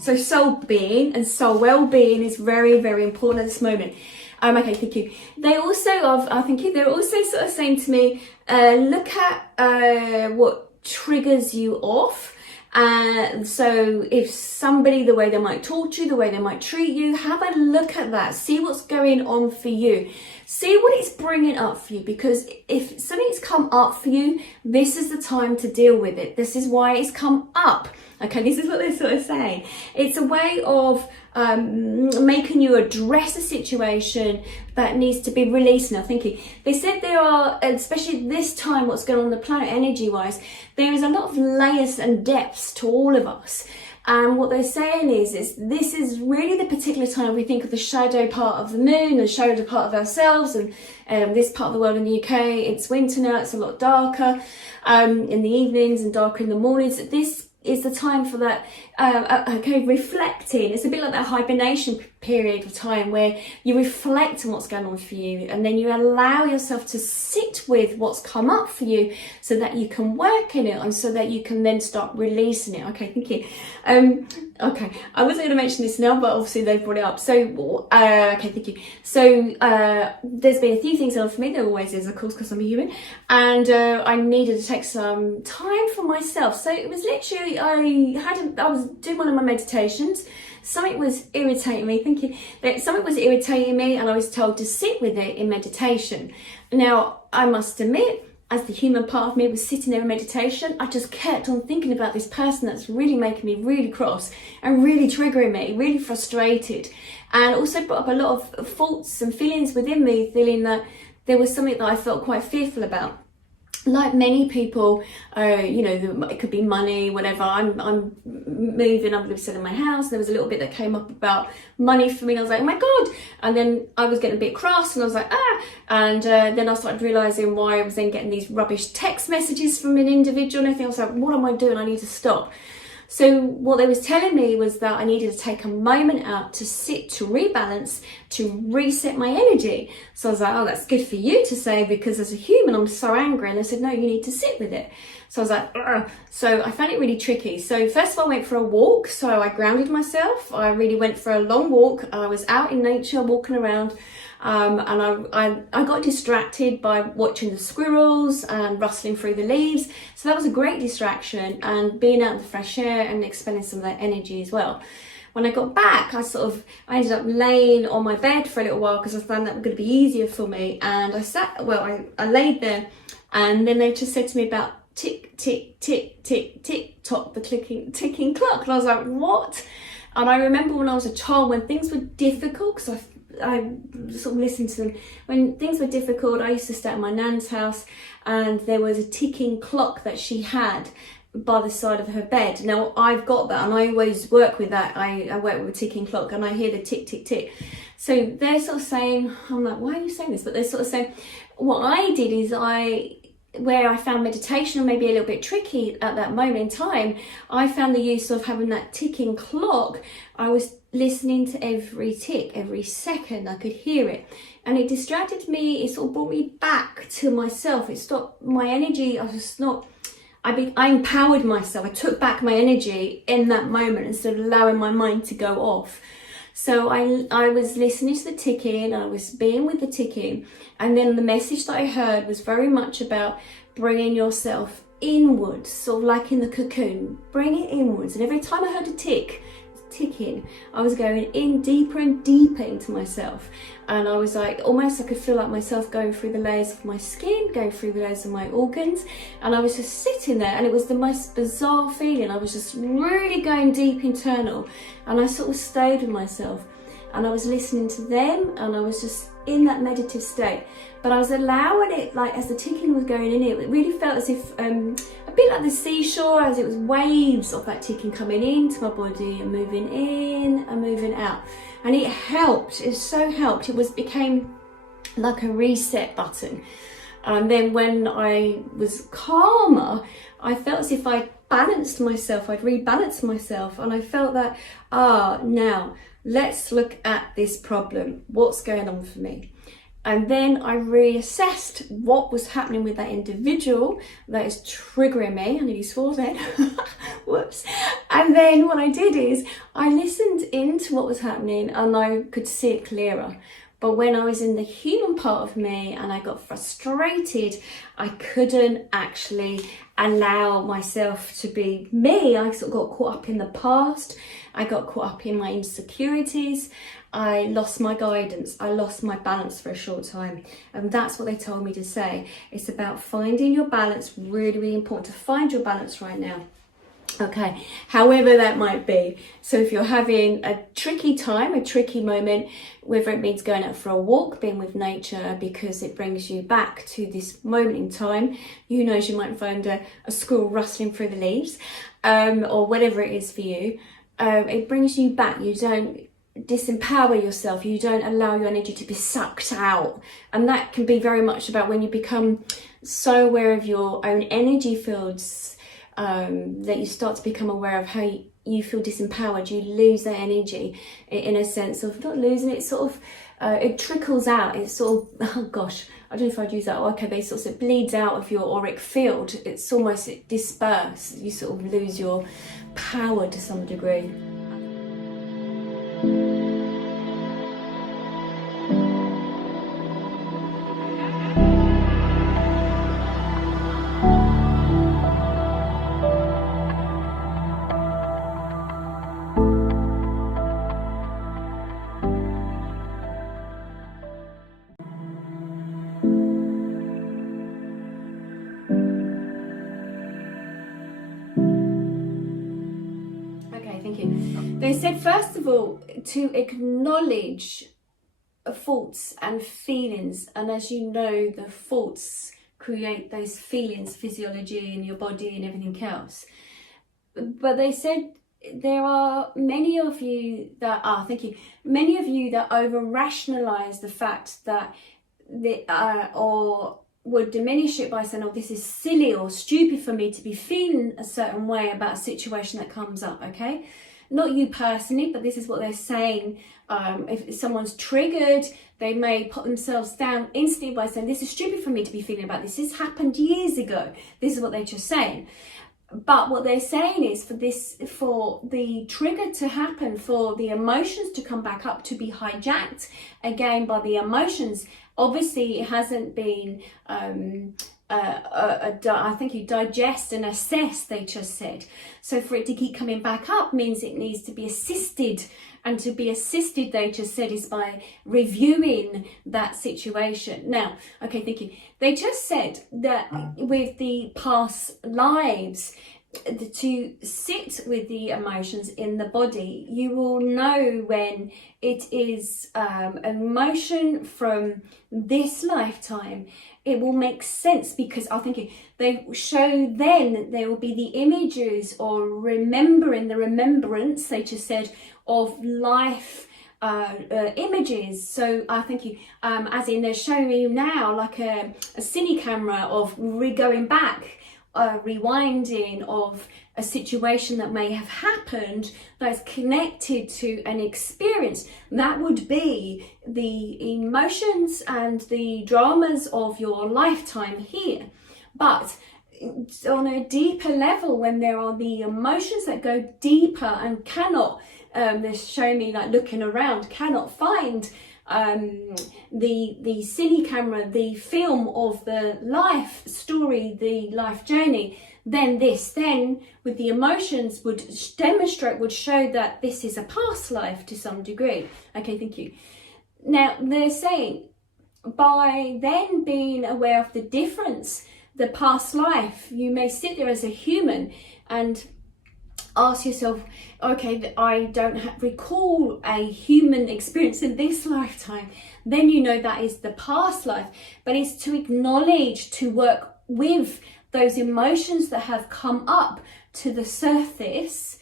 So soul being and soul well-being is very, very important at this moment. Okay, thank you. They're also sort of saying to me, look at what triggers you off. So if somebody, the way they might talk to you, the way they might treat you, have a look at that. See what's going on for you. See what it's bringing up for you, because if something's come up for you, this is the time to deal with it. This is why it's come up. Okay, this is what they're sort of saying. It's a way of making you address a situation that needs to be released now. Thinking, they said there are, especially this time, what's going on the planet energy wise, there is a lot of layers and depths to all of us. And what they're saying is this is really the particular time we think of the shadow part of the moon, the shadow part of ourselves, and this part of the world in the UK, it's winter now, it's a lot darker in the evenings and darker in the mornings. This is the time for that reflecting. It's a bit like that hibernation period of time where you reflect on what's going on for you, and then you allow yourself to sit with what's come up for you so that you can work in it, and so that you can then start releasing it. Okay, thank you. Okay, I wasn't going to mention this now, but obviously they've brought it up. So, okay, thank you. So, there's been a few things on for me. There always is, of course, because I'm a human. And I needed to take some time for myself. So it was literally, I was doing one of my meditations. Something was irritating me, something was irritating me, and I was told to sit with it in meditation. Now, I must admit, as the human part of me was sitting there in meditation, I just kept on thinking about this person that's really making me really cross and really triggering me, really frustrated, and also brought up a lot of thoughts and feelings within me, feeling that there was something that I felt quite fearful about. Like many people, it could be money, whatever. I'm moving, I'm selling my house. There was a little bit that came up about money for me. I was like, oh my God. And then I was getting a bit cross, and I was like, And then I started realizing why I was then getting these rubbish text messages from an individual and everything. I was like, what am I doing? I need to stop. So what they was telling me was that I needed to take a moment out to sit, to rebalance, to reset my energy. So I was like, oh, that's good for you to say, because as a human, I'm so angry. And they said, no, you need to sit with it. So I was like, ugh. So I found it really tricky. So first of all, I went for a walk. So I grounded myself. I really went for a long walk. I was out in nature, walking around. And I got distracted by watching the squirrels and rustling through the leaves. So that was a great distraction, and being out in the fresh air and expelling some of that energy as well. When I got back, I ended up laying on my bed for a little while because I found that was going to be easier for me. And I laid there, and then they just said to me about tick, tick, tick, tick, tick, tock, the ticking clock. And I was like, what? And I remember when I was a child, when things were difficult, because I sort of listened to them. When things were difficult, I used to stay at my nan's house, and there was a ticking clock that she had by the side of her bed. Now, I've got that, and I always work with that. I work with a ticking clock, and I hear the tick, tick, tick. So they're sort of saying, I'm like, why are you saying this? But they're sort of saying, what I did is where I found meditation maybe a little bit tricky at that moment in time, I found the use of having that ticking clock. I was listening to every tick, every second. I could hear it, and it distracted me. It sort of brought me back to myself. It stopped my energy. I empowered myself. I took back my energy in that moment instead of allowing my mind to go off. So I was listening to the ticking, I was being with the ticking, and then the message that I heard was very much about bringing yourself inwards, sort of like in the cocoon, bring it inwards. And every time I heard a ticking, I was going in deeper and deeper into myself, and I was like, almost I could feel like myself going through the layers of my skin, going through the layers of my organs, and I was just sitting there, and it was the most bizarre feeling. I was just really going deep internal, and I sort of stayed with myself, and I was listening to them, and I was just in that meditative state. But I was allowing it, like as the ticking was going in, it really felt as if a bit like the seashore, as it was waves of that ticking coming into my body and moving in and moving out. And it helped, it so helped. It became like a reset button. And then when I was calmer, I felt as if I balanced myself, I'd rebalanced myself, and I felt that, now let's look at this problem. What's going on for me? And then I reassessed what was happening with that individual that is triggering me. I nearly swore then. Whoops. And then what I did is I listened into what was happening and I could see it clearer. But when I was in the human part of me and I got frustrated, I couldn't actually allow myself to be me. I sort of got caught up in the past. I got caught up in my insecurities. I lost my guidance. I lost my balance for a short time. And that's what they told me to say. It's about finding your balance. Really, really important to find your balance right now. Okay, however that might be. So if you're having a tricky time, a tricky moment, whether it means going out for a walk, being with nature because it brings you back to this moment in time, who knows, you might find a squirrel rustling through the leaves, or whatever it is for you, it brings you back. You don't disempower yourself, you don't allow your energy to be sucked out. And that can be very much about when you become so aware of your own energy fields, that you start to become aware of how you feel disempowered. You lose that energy in a sense of not losing it, sort of it trickles out. It's sort of, oh gosh, I don't know if I'd use that. Okay, but it bleeds out of your auric field. It's almost dispersed. You sort of lose your power to some degree. They said, first of all, to acknowledge thoughts and feelings. And as you know, the thoughts create those feelings, physiology in your body and everything else. But they said there are many of you that over rationalize the fact that or would diminish it by saying, oh, this is silly or stupid for me to be feeling a certain way about a situation that comes up. Okay, not you personally, but this is what they're saying. If someone's triggered, they may put themselves down instantly by saying, this is stupid for me to be feeling about this. This happened years ago. This is what they're just saying. But what they're saying is for the trigger to happen, for the emotions to come back up, to be hijacked again by the emotions. Obviously, it hasn't been, I think you digest and assess, they just said. So for it to keep coming back up means it needs to be assisted. And to be assisted, they just said, is by reviewing that situation. Now, okay, thank you. They just said that with the past lives, to sit with the emotions in the body, you will know when it is an emotion from this lifetime. It will make sense, because I think they show then there will be the images or remembering the remembrance, they just said, of life images. So I think as in they're showing you now like a cine camera of going back, rewinding of a situation that may have happened that's connected to an experience. That would be the emotions and the dramas of your lifetime here. But on a deeper level, when there are the emotions that go deeper and cannot, they're showing me like looking around, cannot find the cine camera, the film of the life story, the life journey, then with the emotions would demonstrate, would show that this is a past life to some degree. Okay, thank you. Now they're saying by then being aware of the difference, the past life, you may sit there as a human and ask yourself, okay, I don't recall a human experience in this lifetime. Then you know that is the past life. But it's to acknowledge, to work with those emotions that have come up to the surface.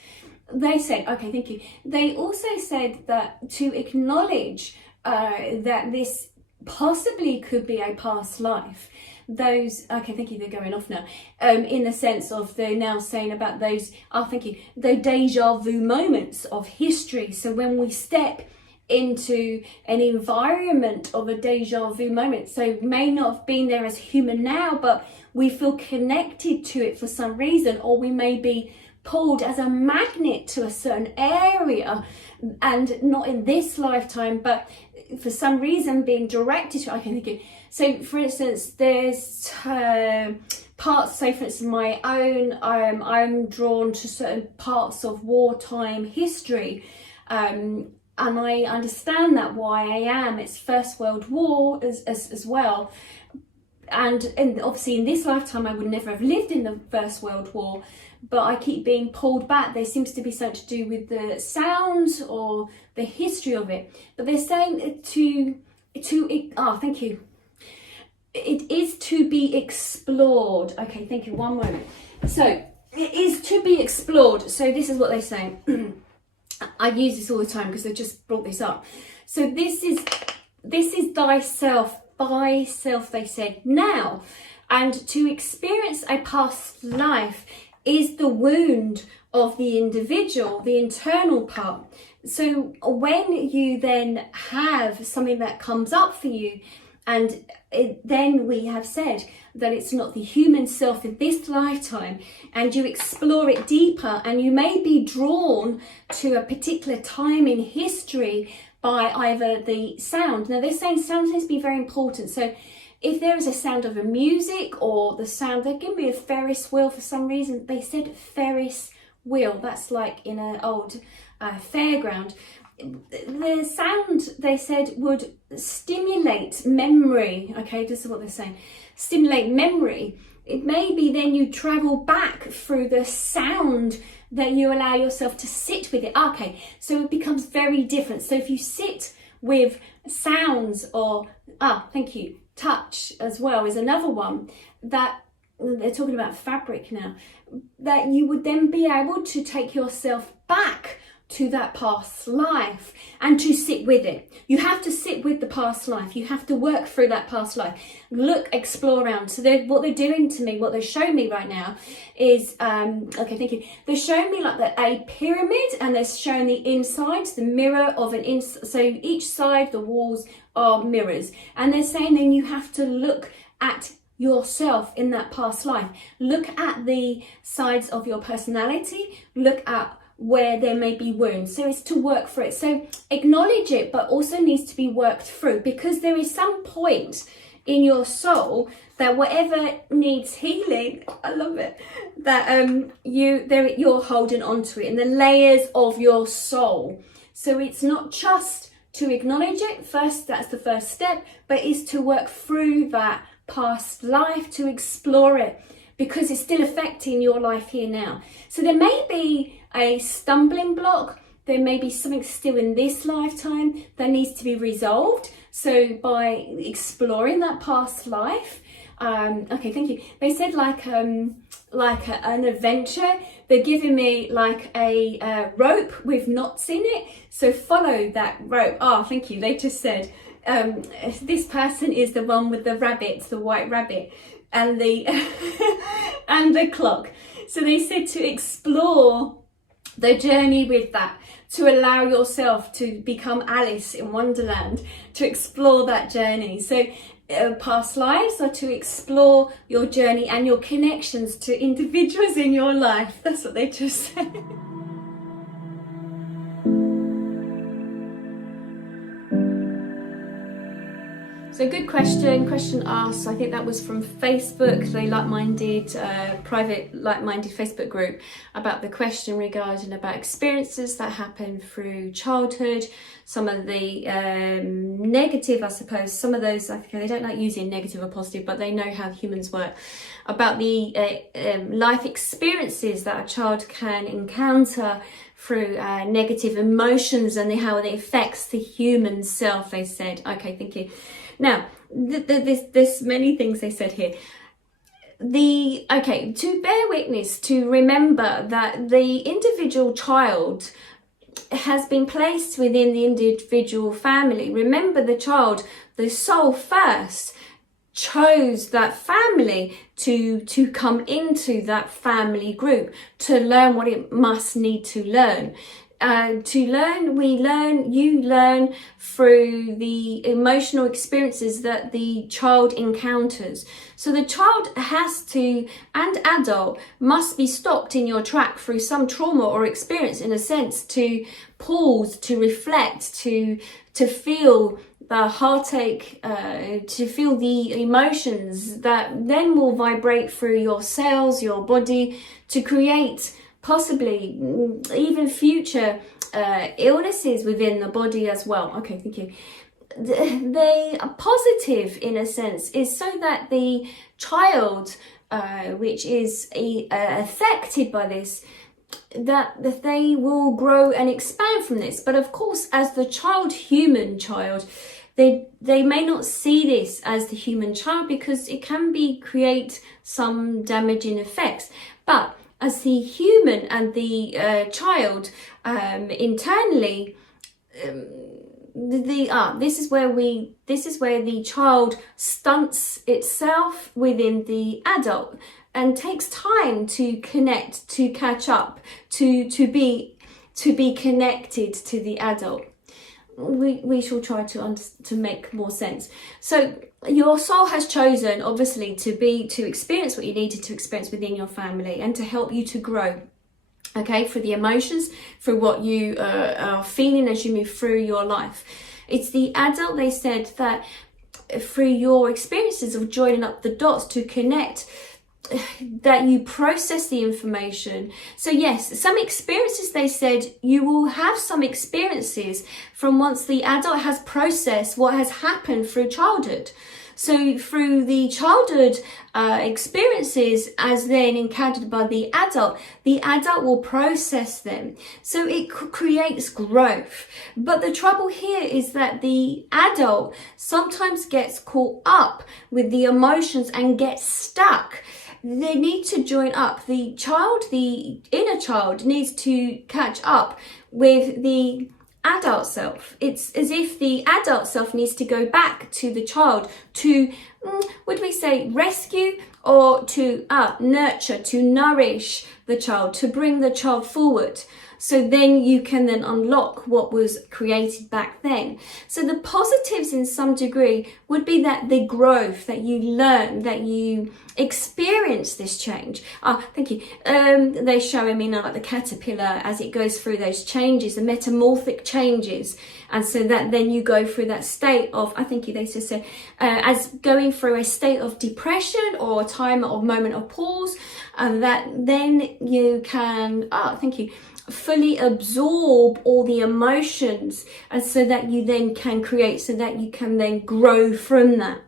They said, okay, thank you. They also said that to acknowledge that this possibly could be a past life. Those, okay, thank you, they're going off now, in the sense of they're now saying about those, the deja vu moments of history. So when we step into an environment of a deja vu moment. So may not have been there as human now, but we feel connected to it for some reason, or we may be pulled as a magnet to a certain area, and not in this lifetime, but for some reason being directed to. I can think of, so for instance, there's parts, say for instance my own, I'm drawn to certain parts of wartime history, and I understand that why I am. It's First World War as well, and obviously in this lifetime I would never have lived in the First World War, but I keep being pulled back. There seems to be something to do with the sounds or the history of it. But they're saying thank you. It is to be explored. Okay, thank you. One moment. So it is to be explored. So this is what they're saying. I use this all the time because they just brought this up. So this is thyself, by self, they said. Now, and to experience a past life is the wound of the individual, the internal part. So when you then have something that comes up for you, and then we have said that it's not the human self in this lifetime, and you explore it deeper, and you may be drawn to a particular time in history by either the sound. Now they're saying sound has to be very important. So if there is a sound of a music, or the sound, they give me a Ferris wheel for some reason. They said Ferris wheel. That's like in an old fairground. The sound, they said, would stimulate memory. Okay, this is what they're saying. Stimulate memory. It may be then you travel back through the sound that you allow yourself to sit with it. Okay, so it becomes very different. So if you sit with sounds, or thank you, touch as well is another one, that they're talking about fabric now, that you would then be able to take yourself back to that past life and to sit with it. You have to sit with the past life. You have to work through that past life. Look, explore around. So what they're doing to me, what they're showing me right now is, okay, thank you. They're showing me like a pyramid, and they're showing the inside, the mirror of an so each side, the walls are mirrors. And they're saying then you have to look at yourself in that past life. Look at the sides of your personality. Look at where there may be wounds. So it's to work for it. So acknowledge it, but also needs to be worked through, because there is some point in your soul that whatever needs healing, I love it, that you're holding on to it in the layers of your soul. So it's not just to acknowledge it first, that's the first step, but it's to work through that past life, to explore it, because it's still affecting your life here now. So there may be a stumbling block, there may be something still in this lifetime that needs to be resolved. So by exploring that past life, okay, thank you. They said like an adventure. They're giving me like a rope with knots in it. So follow that rope. Thank you. They just said this person is the one with the rabbit, the white rabbit, and the and the clock. So they said to explore the journey with that, to allow yourself to become Alice in Wonderland, to explore that journey. So past lives are to explore your journey and your connections to individuals in your life. That's what they just said. So good question asked. I think that was from Facebook, the like-minded, private like-minded Facebook group, about the question regarding about experiences that happen through childhood, some of the negative, I suppose, some of those, I think they don't like using negative or positive, but they know how humans work, about the life experiences that a child can encounter through negative emotions and how it affects the human self, they said. Okay, thank you. Now, there's many things they said here. To bear witness, to remember that the individual child has been placed within the individual family. Remember, the child, the soul first, chose that family to come into that family group to learn what it must need to learn. you learn through the emotional experiences that the child encounters. So the child and adult must be stopped in your track through some trauma or experience, in a sense, to pause, to reflect, to feel the heartache, to feel the emotions that then will vibrate through your cells, your body, to create possibly even future illnesses within the body as well. Okay, thank you. They are positive, in a sense, is so that the child, which is affected by this, that they will grow and expand from this. But of course, as the human child, they may not see this as the human child, because it can create some damaging effects. But as the human and the child, internally, this is where the child stunts itself within the adult and takes time to connect, to catch up, to be connected to the adult. We shall try to make more sense. So your soul has chosen, obviously, to experience what you needed to experience within your family, and to help you to grow. Okay, through the emotions, through what you are feeling as you move through your life. It's the adult, they said, that through your experiences of joining up the dots to connect, that you process the information. So yes, some experiences, they said, you will have some experiences from once the adult has processed what has happened through childhood. So through the childhood experiences, as then encountered by the adult will process them. So it creates growth. But the trouble here is that the adult sometimes gets caught up with the emotions and gets stuck. They need to join up. The inner child needs to catch up with the adult self. It's as if the adult self needs to go back to the child to, would we say, rescue, or to nurture, to nourish the child, to bring the child forward. So then you can then unlock what was created back then. So the positives, in some degree, would be that the growth, that you learn, that you experience this change. Thank you. They're showing me now like the caterpillar as it goes through those changes, the metamorphic changes. And so that then you go through that state of, I think they just say, as going through a state of depression or a time or moment of pause, and that then you can, thank you, fully absorb all the emotions, and so that you then can create, so that you can then grow from that.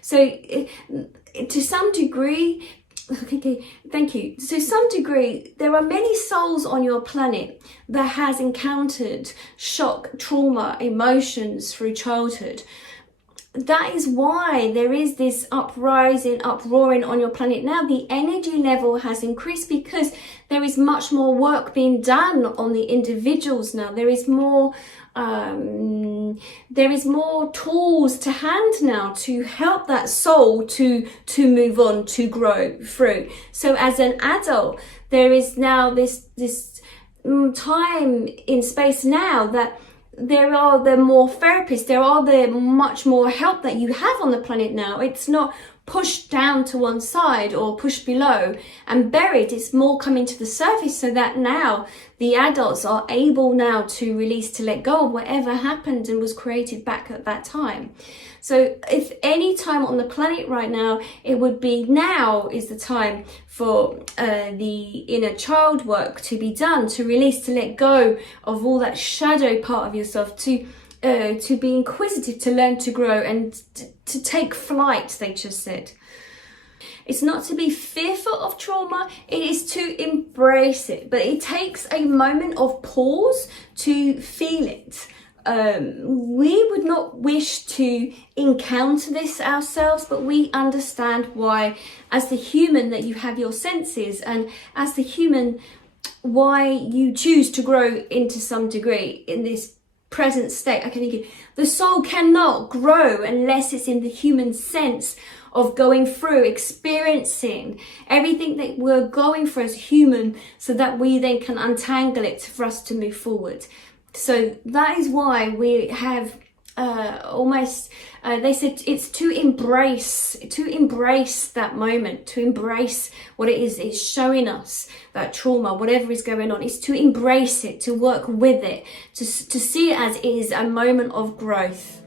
So to some degree, okay, thank you. To some degree, there are many souls on your planet that has encountered shock, trauma, emotions through childhood. That is why there is this uproaring on your planet now. The energy level has increased because there is much more work being done on the individuals now. There is more tools to hand now to help that soul to move on, to grow through. So as an adult, there is now this time in space now that there are more therapists, there are much more help that you have on the planet now. It's not pushed down to one side or pushed below and buried. It's more coming to the surface, so that now the adults are able now to release, to let go of whatever happened and was created back at that time. So if any time on the planet right now, it would be now is the time for the inner child work to be done, to release, to let go of all that shadow part of yourself, to be inquisitive, to learn to grow, and to take flight, they just said. It's not to be fearful of trauma, it is to embrace it. But it takes a moment of pause to feel it. We would not wish to encounter this ourselves, but we understand why, as the human, that you have your senses, and as the human, why you choose to grow into some degree in this present state. I can think the soul cannot grow unless it's in the human sense of going through, experiencing everything that we're going through as human, so that we then can untangle it for us to move forward. So that is why we have they said it's to embrace that moment, to embrace what it is it's showing us, that trauma, whatever is going on. It's to embrace it, to work with it, to see it as it is a moment of growth.